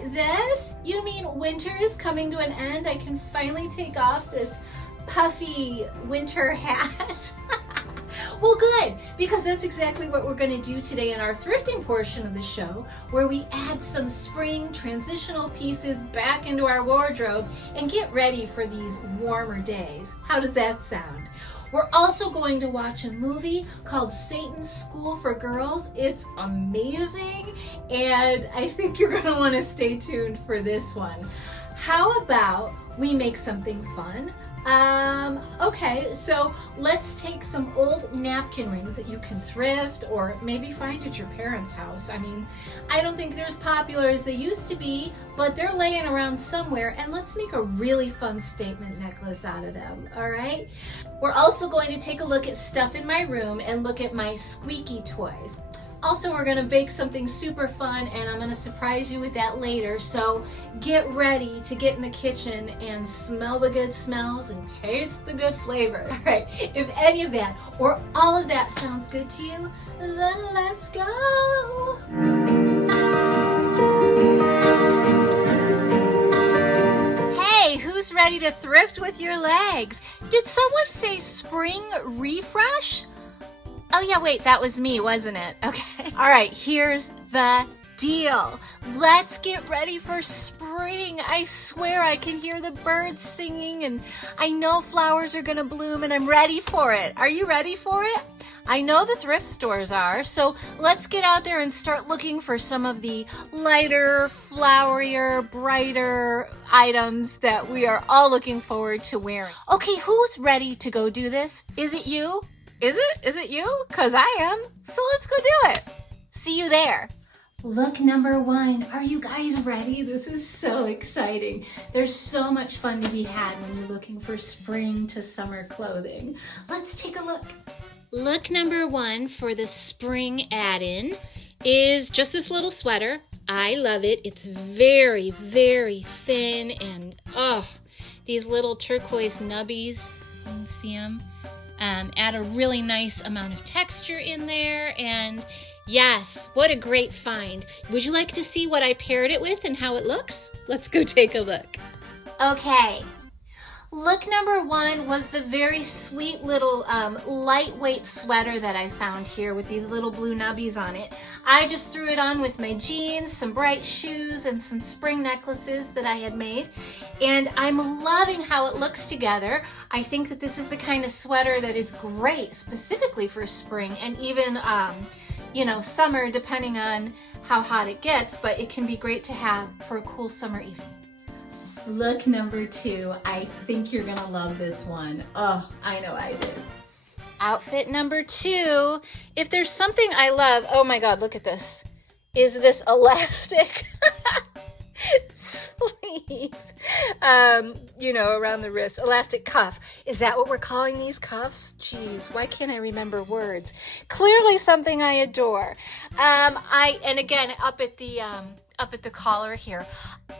at this. You mean winter is coming to an end? I can finally take off this puffy winter hat. Well, good, because that's exactly what we're going to do today in our thrifting portion of the show, where we add some spring transitional pieces back into our wardrobe and get ready for these warmer days. How does that sound? We're also going to watch a movie called Satan's School for Girls. It's amazing, and I think you're going to want to stay tuned for this one. How about we make something fun? Okay, so let's take some old napkin rings that you can thrift or maybe find at your parents' house. I mean, I don't think they're as popular as they used to be, but they're laying around somewhere, and let's make a really fun statement necklace out of them, all right? We're also going to take a look at stuff in my room and look at my squeaky toys. Also, we're gonna bake something super fun, and I'm gonna surprise you with that later, so get ready to get in the kitchen and smell the good smells and taste the good flavor. All right, if any of that or all of that sounds good to you, then let's go. Hey, who's ready to thrift with your legs? Did someone say spring refresh? Oh yeah, wait, that was me, wasn't it? Okay. All right, here's the deal. Let's get ready for spring. I swear I can hear the birds singing, and I know flowers are gonna bloom, and I'm ready for it. Are you ready for it? I know the thrift stores are, so let's get out there and start looking for some of the lighter, flowerier, brighter items that we are all looking forward to wearing. Okay, who's ready to go do this? Is it you? Is it you? 'Cause I am. So let's go do it. See you there. Look number 1. Are you guys ready? This is so exciting. There's so much fun to be had when you're looking for spring to summer clothing. Let's take a look. Look number 1 for the spring add-in is just this little sweater. I love it. It's very, very thin, and these little turquoise nubbies. You can see them. Add a really nice amount of texture in there, and yes, what a great find. Would you like to see what I paired it with and how it looks? Let's go take a look. Okay, look number 1 was the very sweet little lightweight sweater that I found here with these little blue nubbies on it. I just threw it on with my jeans, some bright shoes, and some spring necklaces that I had made, and I'm loving how it looks together. I think that this is the kind of sweater that is great specifically for spring, and even summer, depending on how hot it gets, but it can be great to have for a cool summer evening. Look number 2. I think you're gonna love this one. Oh, I know I did. Outfit number 2. If there's something I love, oh my God, look at this, is this elastic sleeve, around the wrist, elastic cuff. Is that what we're calling these cuffs? Jeez, why can't I remember words? Clearly something I adore. And again, up at the collar here.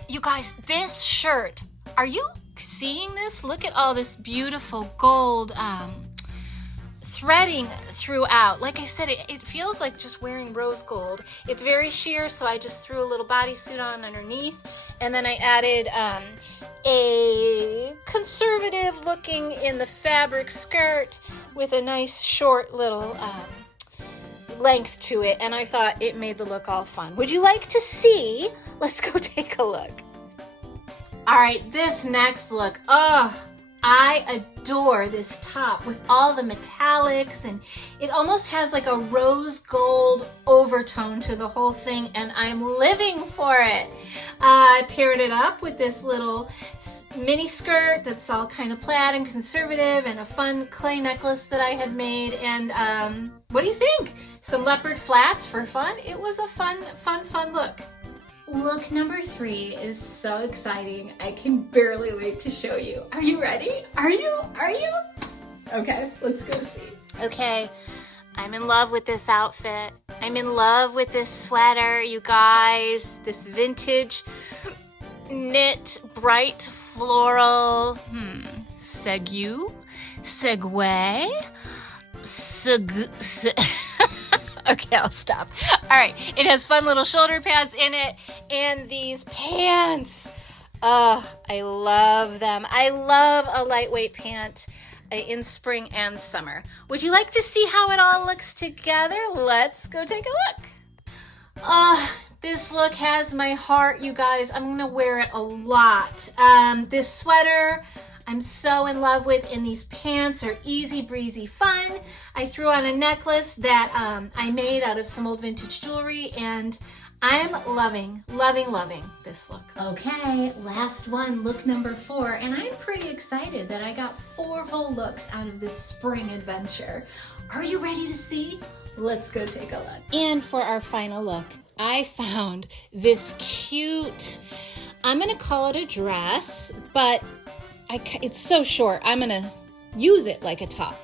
You guys, this shirt, are you seeing this? Look at all this beautiful gold threading throughout. Like I said, it feels like just wearing rose gold. It's very sheer, so I just threw a little bodysuit on underneath, and then I added a conservative looking in the fabric skirt with a nice short little length to it, and I thought it made the look all fun. Would you like to see? Let's go take a look. All right, this next look, I adore this top with all the metallics, and it almost has like a rose gold overtone to the whole thing, and I'm living for it. I paired it up with this little mini skirt that's all kind of plaid and conservative, and a fun clay necklace that I had made, and what do you think? Some leopard flats for fun? It was a fun look. Look number 3 is so exciting. I can barely wait to show you. Are you ready? Are you? Okay, let's go see. Okay, I'm in love with this outfit. I'm in love with this sweater, you guys. This vintage knit, bright floral, segway, Okay, I'll stop. All right, it has fun little shoulder pads in it, and these pants. Oh, I love them. I love a lightweight pant in spring and summer. Would you like to see how it all looks together? Let's go take a look. This look has my heart, you guys. I'm gonna wear it a lot. This sweater I'm so in love with, and these pants are easy breezy fun. I threw on a necklace that I made out of some old vintage jewelry, and I'm loving this look. Okay, last one, look number 4, and I'm pretty excited that I got 4 whole looks out of this spring adventure. Are you ready to see? Let's go take a look. And for our final look, I found this cute, I'm gonna call it a dress, but it's so short, I'm gonna use it like a top.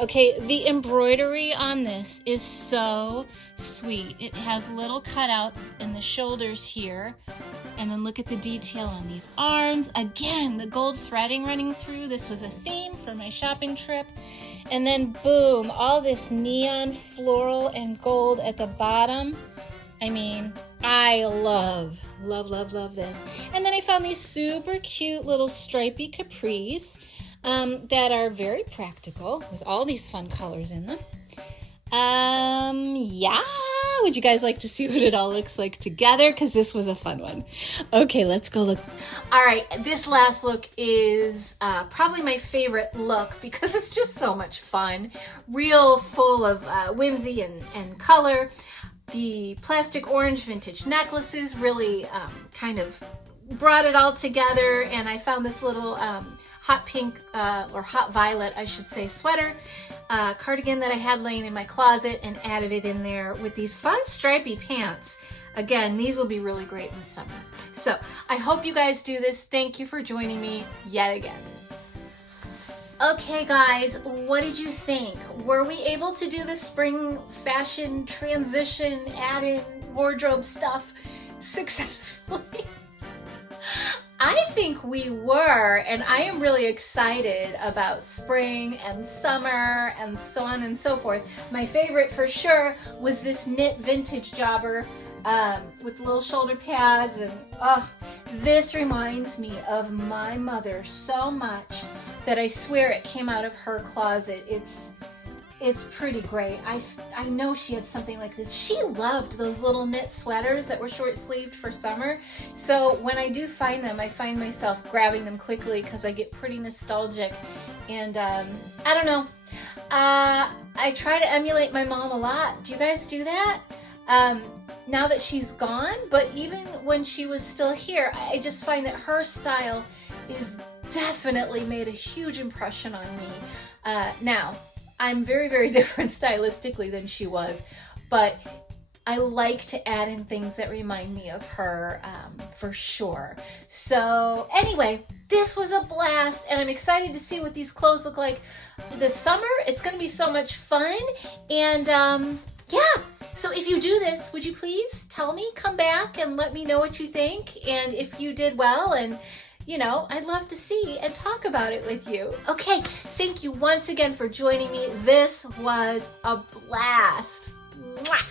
Okay, the embroidery on this is so sweet. It has little cutouts in the shoulders here, and then look at the detail on these arms. Again, the gold threading running through. This was a theme for my shopping trip. And then boom, all this neon floral and gold at the bottom. I mean, I love this. And then I found these super cute little stripy capris that are very practical with all these fun colors in them. Yeah, would you guys like to see what it all looks like together? Because this was a fun one. Okay, let's go look. All right, this last look is probably my favorite look because it's just so much fun. Real full of whimsy and color. The plastic orange vintage necklaces really kind of brought it all together, and I found this little hot pink or hot violet, I should say, sweater cardigan that I had laying in my closet and added it in there with these fun stripy pants. Again, these will be really great in the summer. So I hope you guys do this. Thank you for joining me yet again. Okay guys, what did you think? Were we able to do the spring fashion transition, add-in wardrobe stuff successfully? I think we were, and I am really excited about spring and summer and so on and so forth. My favorite for sure was this knit vintage jobber with little shoulder pads, and this reminds me of my mother so much that I swear it came out of her closet. It's pretty great. I know she had something like this. She loved those little knit sweaters that were short-sleeved for summer. So when I do find them, I find myself grabbing them quickly because I get pretty nostalgic. And I don't know. I try to emulate my mom a lot. Do you guys do that? Now that she's gone, but even when she was still here, I just find that her style is definitely made a huge impression on me. Now, I'm very, very different stylistically than she was, but I like to add in things that remind me of her for sure. So anyway, this was a blast, and I'm excited to see what these clothes look like this summer. It's going to be so much fun, and yeah. So if you do this, would you please tell me, come back and let me know what you think, and if you did well, and you know, I'd love to see and talk about it with you. Okay, thank you once again for joining me. This was a blast. Mwah!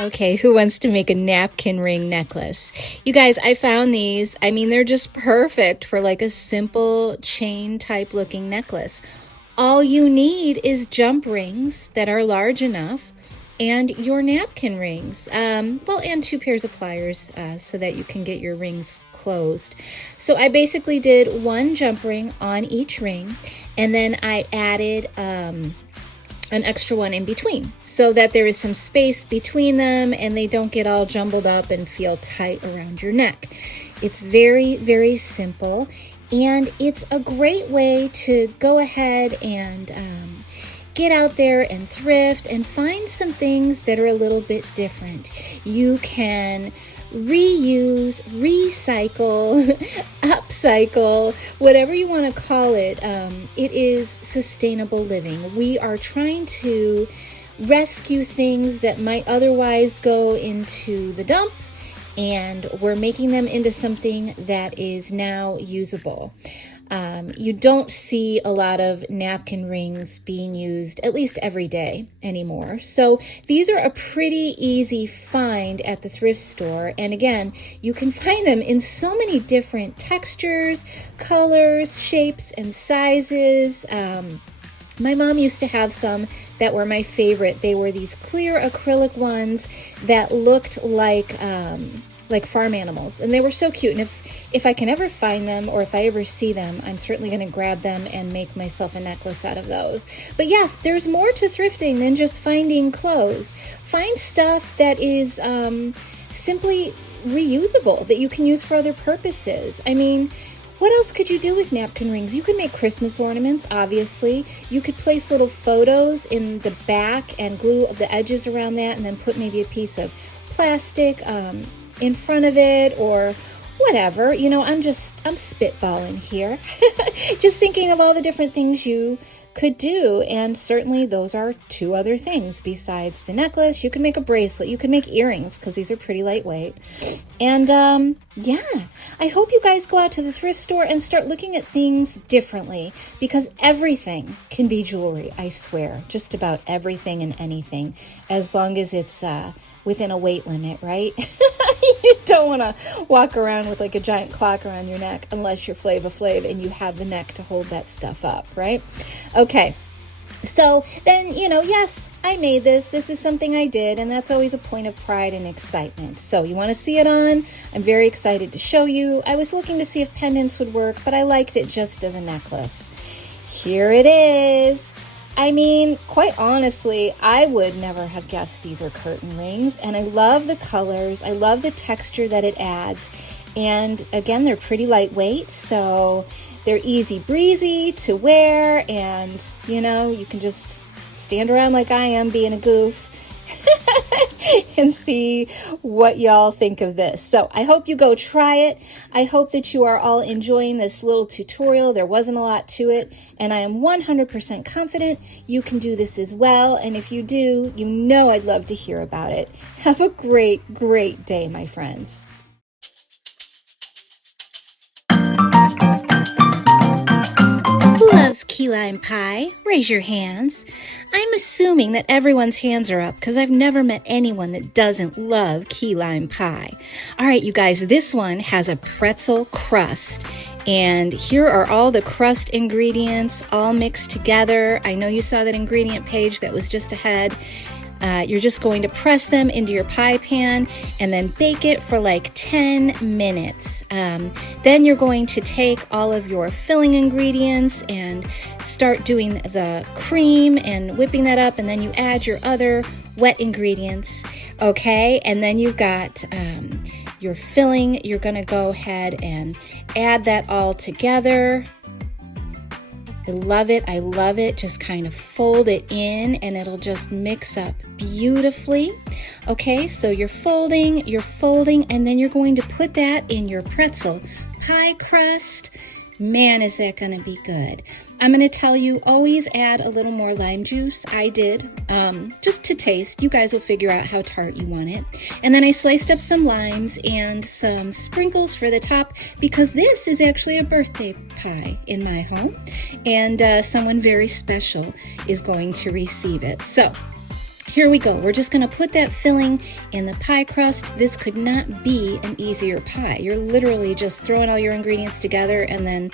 Okay, who wants to make a napkin ring necklace? You guys, I found these. I mean, they're just perfect for like a simple chain type looking necklace. All you need is jump rings that are large enough and your napkin rings. Well, and 2 pairs of pliers so that you can get your rings closed. So I basically did 1 jump ring on each ring, and then I added an extra one in between so that there is some space between them and they don't get all jumbled up and feel tight around your neck. It's very, very simple, and it's a great way to go ahead and get out there and thrift and find some things that are a little bit different. You can reuse, recycle, upcycle, whatever you want to call it. It is sustainable living. We are trying to rescue things that might otherwise go into the dump, and we're making them into something that is now usable. You don't see a lot of napkin rings being used, at least every day anymore. So these are a pretty easy find at the thrift store. And again, you can find them in so many different textures, colors, shapes, and sizes. My mom used to have some that were my favorite. They were these clear acrylic ones that looked like farm animals, and they were so cute. And if I can ever find them, or if I ever see them, I'm certainly going to grab them and make myself a necklace out of those. But yeah, there's more to thrifting than just finding clothes. Find stuff that is simply reusable, that you can use for other purposes. I mean, what else could you do with napkin rings? You could make Christmas ornaments, obviously. You could place little photos in the back and glue the edges around that, and then put maybe a piece of plastic in front of it, or whatever. You know, I'm spitballing here. Just thinking of all the different things you could do. And certainly those are 2 other things besides the necklace. You can make a bracelet. You can make earrings, because these are pretty lightweight. And yeah, I hope you guys go out to the thrift store and start looking at things differently, because everything can be jewelry. I swear, just about everything and anything, as long as it's within a weight limit, right? You don't want to walk around with like a giant clock around your neck unless you're Flava Flav and you have the neck to hold that stuff up, right? Okay. So then, you know, yes, I made this. This is something I did, and that's always a point of pride and excitement. So you want to see it on? I'm very excited to show you. I was looking to see if pendants would work, but I liked it just as a necklace. Here it is. I mean, quite honestly, I would never have guessed these are curtain rings, and I love the colors. I love the texture that it adds. And again, they're pretty lightweight, so they're easy breezy to wear, and you know, you can just stand around like I am being a goof and see what y'all think of this. So I hope you go try it. I hope that you are all enjoying this little tutorial. There wasn't a lot to it, and I am 100% confident you can do this as well. And if you do, you know I'd love to hear about it. Have a great, great day, my friends. Who loves key lime pie? Raise your hands. I'm assuming that everyone's hands are up because I've never met anyone that doesn't love key lime pie. All right, you guys, this one has a pretzel crust. And here are all the crust ingredients all mixed together. I know you saw that ingredient page that was just ahead. You're just going to press them into your pie pan and then bake it for like 10 minutes. Then you're going to take all of your filling ingredients and start doing the cream and whipping that up, and then you add your other wet ingredients, okay? And then you've got your filling. You're going to go ahead and add that all together. I love it. I love it. Just kind of fold it in and it'll just mix up beautifully. Okay, so you're folding, and then you're going to put that in your pretzel pie crust. Man, is that going to be good. I'm going to tell you, always add a little more lime juice. I did, just to taste. You guys will figure out how tart you want it. And then I sliced up some limes and some sprinkles for the top, because this is actually a birthday pie in my home. And someone very special is going to receive it. So here we go. We're just going to put that filling in the pie crust. This could not be an easier pie. You're literally just throwing all your ingredients together and then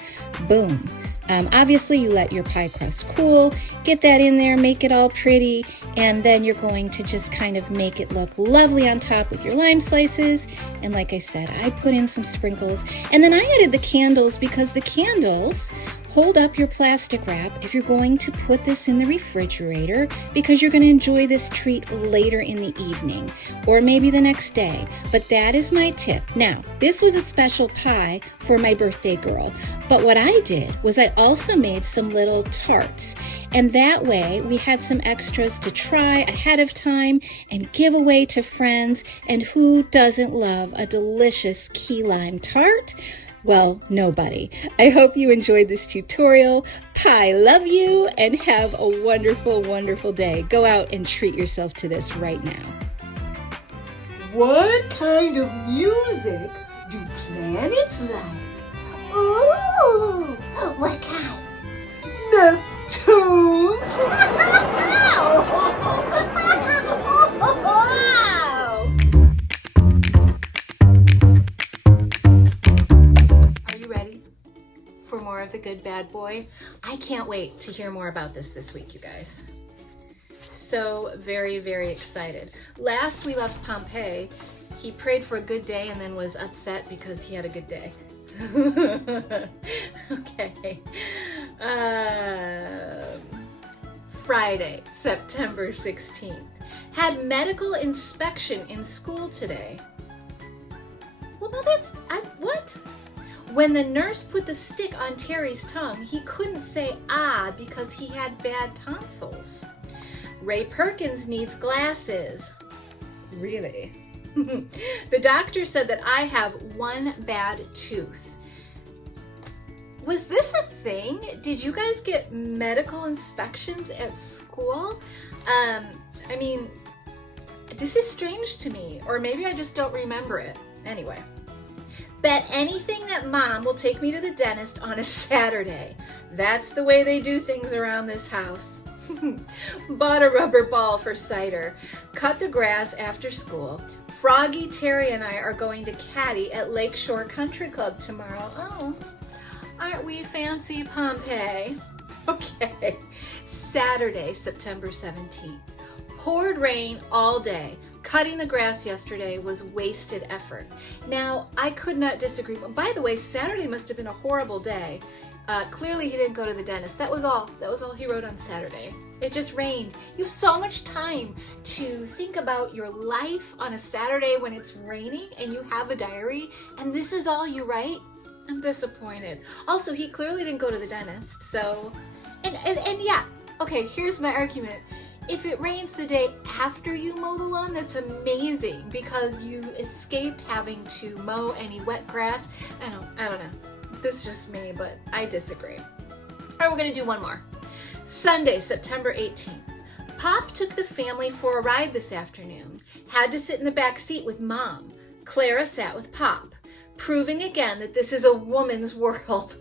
boom. Obviously, you let your pie crust cool, get that in there, make it all pretty, and then you're going to just kind of make it look lovely on top with your lime slices. And like I said, I put in some sprinkles. And then I added the candles because the candles hold up your plastic wrap if you're going to put this in the refrigerator, because you're going to enjoy this treat later in the evening or maybe the next day. But that is my tip. Now, this was a special pie for my birthday girl, but what I did was I also made some little tarts, and that way we had some extras to try ahead of time and give away to friends. And who doesn't love a delicious key lime tart? Well, nobody. I hope you enjoyed this tutorial. Pie, love you, and have a wonderful, wonderful day. Go out and treat yourself to this right now. What kind of music do planets like? Ooh, what kind? Neptune's? For more of The Good Bad Boy. I can't wait to hear more about this week, you guys. So very, very excited. Last we left Pompeii, he prayed for a good day and then was upset because he had a good day. Okay. Friday, September 16th. Had medical inspection in school today. Well, no, what? When the nurse put the stick on Terry's tongue, he couldn't say ah because he had bad tonsils. Ray Perkins needs glasses. Really? The doctor said that I have one bad tooth. Was this a thing? Did you guys get medical inspections at school? I mean, this is strange to me, or maybe I just don't remember it. Anyway. Bet anything that Mom will take me to the dentist on a Saturday. That's the way they do things around this house. Bought a rubber ball for cider. Cut the grass after school. Froggy, Terry, and I are going to caddy at Lakeshore Country Club tomorrow. Oh, aren't we fancy Pompeii? Okay. Saturday, September 17th. Poured rain all day. Cutting the grass yesterday was wasted effort. Now, I could not disagree. By the way, Saturday must have been a horrible day. Clearly he didn't go to the dentist. That was all he wrote on Saturday. It just rained. You have so much time to think about your life on a Saturday when it's raining and you have a diary, and this is all you write? I'm disappointed. Also, he clearly didn't go to the dentist, so, and yeah, okay, here's my argument. If it rains the day after you mow the lawn, that's amazing because you escaped having to mow any wet grass. I don't know. This is just me, but I disagree. All right, we're gonna do one more. Sunday, September 18th. Pop took the family for a ride this afternoon. Had to sit in the back seat with Mom. Clara sat with Pop, proving again that this is a woman's world.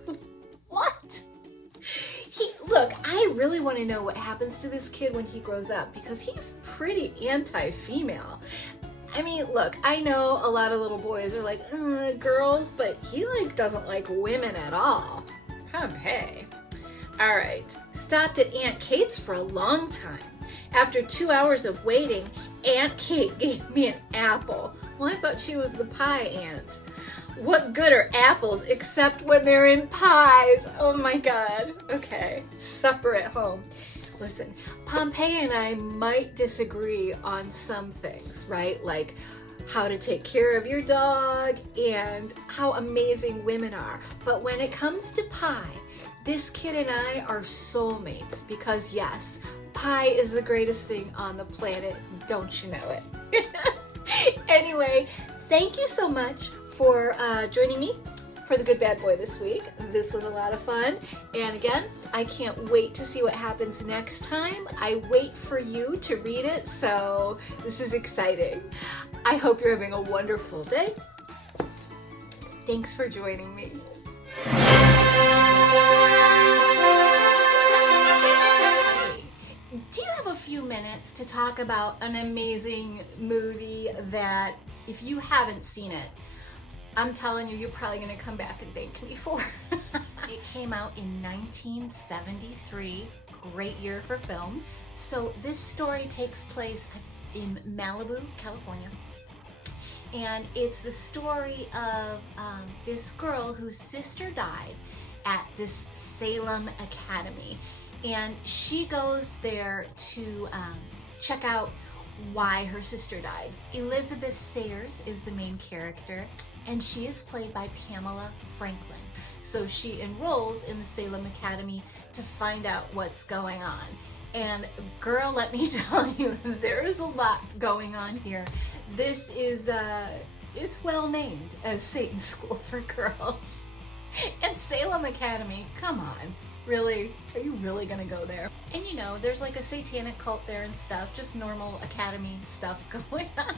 What? Look, I really want to know what happens to this kid when he grows up because he's pretty anti-female. I mean, look, I know a lot of little boys are like, girls, but he doesn't like women at all. Hey. All right, stopped at Aunt Kate's for a long time. After 2 hours of waiting, Aunt Kate gave me an apple. Well, I thought she was the pie aunt. What good are apples except when they're in pies? Oh my God. Okay, supper at home. Listen, Pompeii and I might disagree on some things, right? Like how to take care of your dog and how amazing women are. But when it comes to pie, this kid and I are soulmates because yes, pie is the greatest thing on the planet. Don't you know it? Anyway, thank you so much for joining me for The Good Bad Boy this week. This was a lot of fun. And again, I can't wait to see what happens next time. I wait for you to read it, so this is exciting. I hope you're having a wonderful day. Thanks for joining me. Do you have a few minutes to talk about an amazing movie that, if you haven't seen it, I'm telling you, you're probably going to come back and thank me for? It came out in 1973. Great year for films. So this story takes place in Malibu, California. And it's the story of this girl whose sister died at this Salem Academy. And she goes there to check out why her sister died. Elizabeth Sayers is the main character, and she is played by Pamela Franklin. So she enrolls in the Salem Academy to find out what's going on. And girl, let me tell you, there is a lot going on here. This is, it's well named as Satan's School for Girls. And Salem Academy, come on. Really? Are you really gonna go there? And you know, there's like a satanic cult there and stuff, just normal academy stuff going on.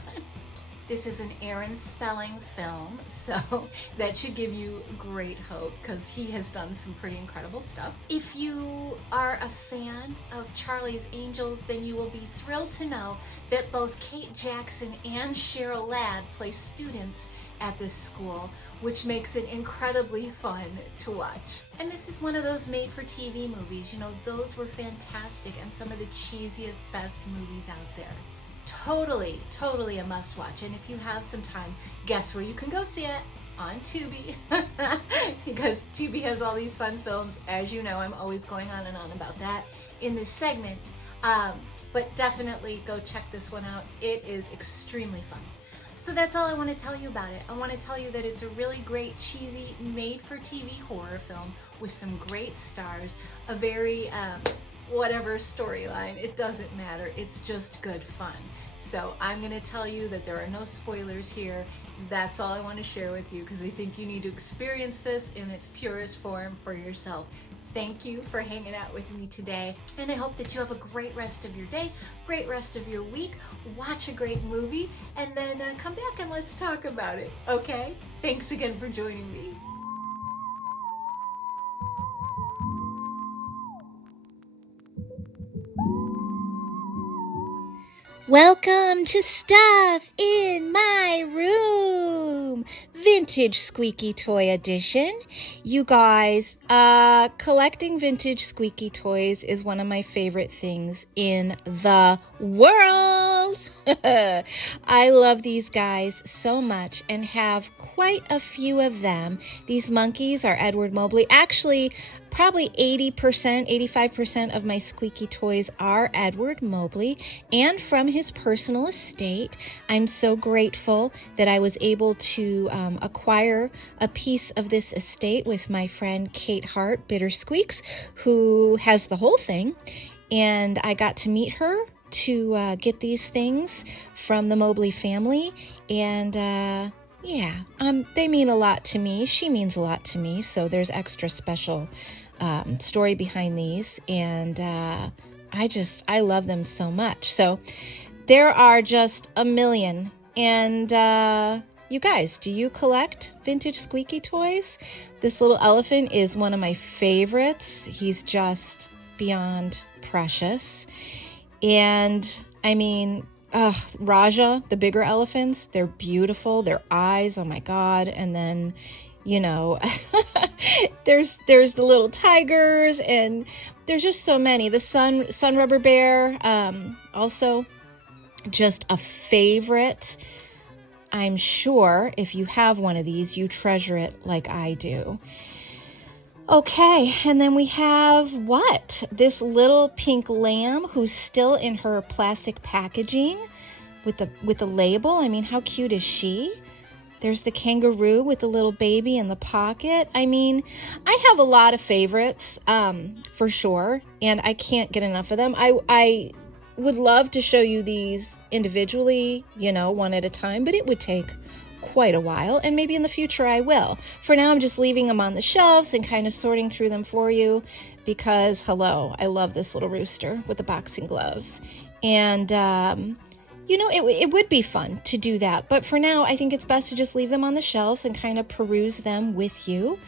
This is an Aaron Spelling film, so that should give you great hope because he has done some pretty incredible stuff. If you are a fan of Charlie's Angels, then you will be thrilled to know that both Kate Jackson and Cheryl Ladd play students at this school, which makes it incredibly fun to watch. And this is one of those made-for-TV movies. You know, those were fantastic and some of the cheesiest, best movies out there. Totally a must-watch. And if you have some time, guess where you can go see it? On Tubi. Because Tubi has all these fun films. As you know, I'm always going on and on about that in this segment. But definitely go check this one out. It is extremely fun. So that's all I want to tell you about it. I want to tell you that it's a really great, cheesy, made-for-TV horror film with some great stars, a very whatever storyline, it doesn't matter. It's just good fun. So I'm going to tell you that there are no spoilers here. That's all I want to share with you because I think you need to experience this in its purest form for yourself. Thank you for hanging out with me today, and I hope that you have a great rest of your day, great rest of your week. Watch a great movie, and then come back and let's talk about it, okay? Thanks again for joining me. Welcome to Stuff in My Room, Vintage Squeaky Toy Edition. You guys, collecting vintage squeaky toys is one of my favorite things in the world. I love these guys so much and have quite a few of them. These monkeys are Edward Mobley. Actually, probably 80%, 85% of my squeaky toys are Edward Mobley and from his personal estate. I'm so grateful that I was able to acquire a piece of this estate with my friend Kate Hart, Bitter Squeaks, who has the whole thing. And I got to meet her to get these things from the Mobley family. And they mean a lot to me. She means a lot to me. So there's extra special story behind these. And I love them so much. So there are just a million. And you guys, do you collect vintage squeaky toys? This little elephant is one of my favorites. He's just beyond precious. And I mean, Raja, the bigger elephants, they're beautiful. Their eyes, oh my God. And then, you know, there's the little tigers, and there's just so many. The sun rubber bear, also just a favorite. I'm sure if you have one of these, you treasure it like I do. Okay, and then we have what? This little pink lamb who's still in her plastic packaging with the label. I mean, how cute is she? There's the kangaroo with the little baby in the pocket. I mean, I have a lot of favorites, for sure, and I can't get enough of them. I would love to show you these individually, you know, one at a time, but it would take quite a while, and maybe in the future I will. For now, I'm just leaving them on the shelves and kind of sorting through them for you because, hello, I love this little rooster with the boxing gloves. And, you know, it would be fun to do that. But for now, I think it's best to just leave them on the shelves and kind of peruse them with you.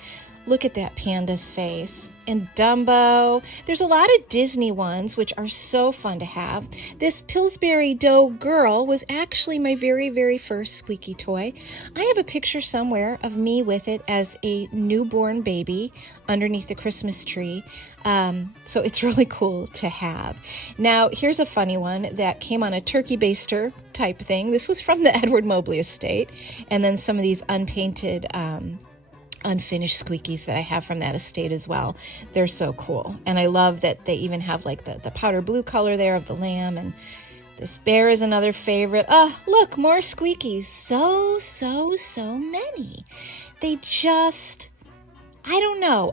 Look at that panda's face. And Dumbo. There's a lot of Disney ones, which are so fun to have. This Pillsbury Dough girl was actually my very, very first squeaky toy. I have a picture somewhere of me with it as a newborn baby underneath the Christmas tree. So it's really cool to have. Now, here's a funny one that came on a turkey baster type thing. This was from the Edward Mobley estate. And then some of these unpainted, unfinished squeakies that I have from that estate as well. They're so cool. And I love that they even have like the powder blue color there of the lamb, and this bear is another favorite. Oh, look, more squeakies. So many. They just, I don't know.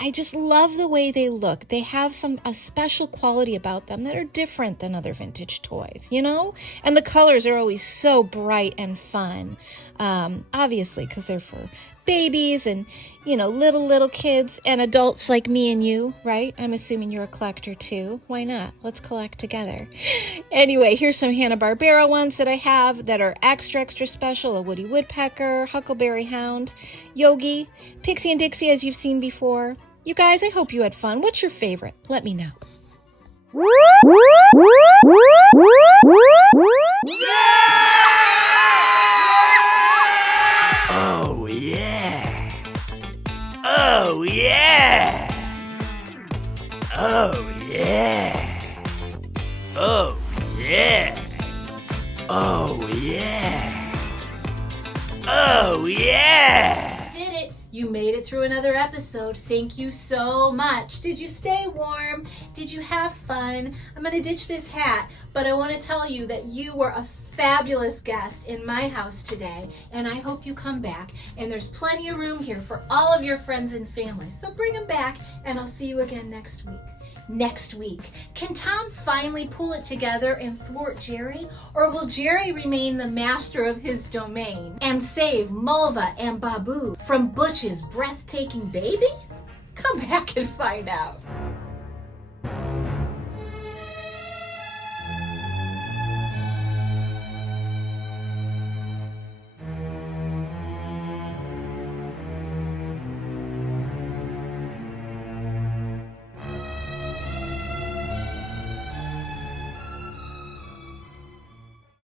I just love the way they look. They have a special quality about them that are different than other vintage toys, you know? And the colors are always so bright and fun. Obviously, because they're for babies and, you know, little kids and adults like me and you, right? I'm assuming you're a collector too. Why not? Let's collect together. Anyway, here's some Hanna-Barbera ones that I have that are extra special. A Woody Woodpecker, Huckleberry Hound, Yogi, Pixie and Dixie, as you've seen before. You guys, I hope you had fun. What's your favorite? Let me know. Oh yeah! Oh yeah! Oh yeah! Oh yeah! Oh yeah! Oh yeah! Did it! You made it through another episode. Thank you so much. Did you stay warm? Did you have fun? I'm going to ditch this hat, but I want to tell you that you were a fabulous guest in my house today, and I hope you come back. And there's plenty of room here for all of your friends and family. So bring them back, and I'll see you again next week. Next week, can Tom finally pull it together and thwart Jerry? Or will Jerry remain the master of his domain and save Mulva and Babu from Butch's breathtaking baby? Come back and find out.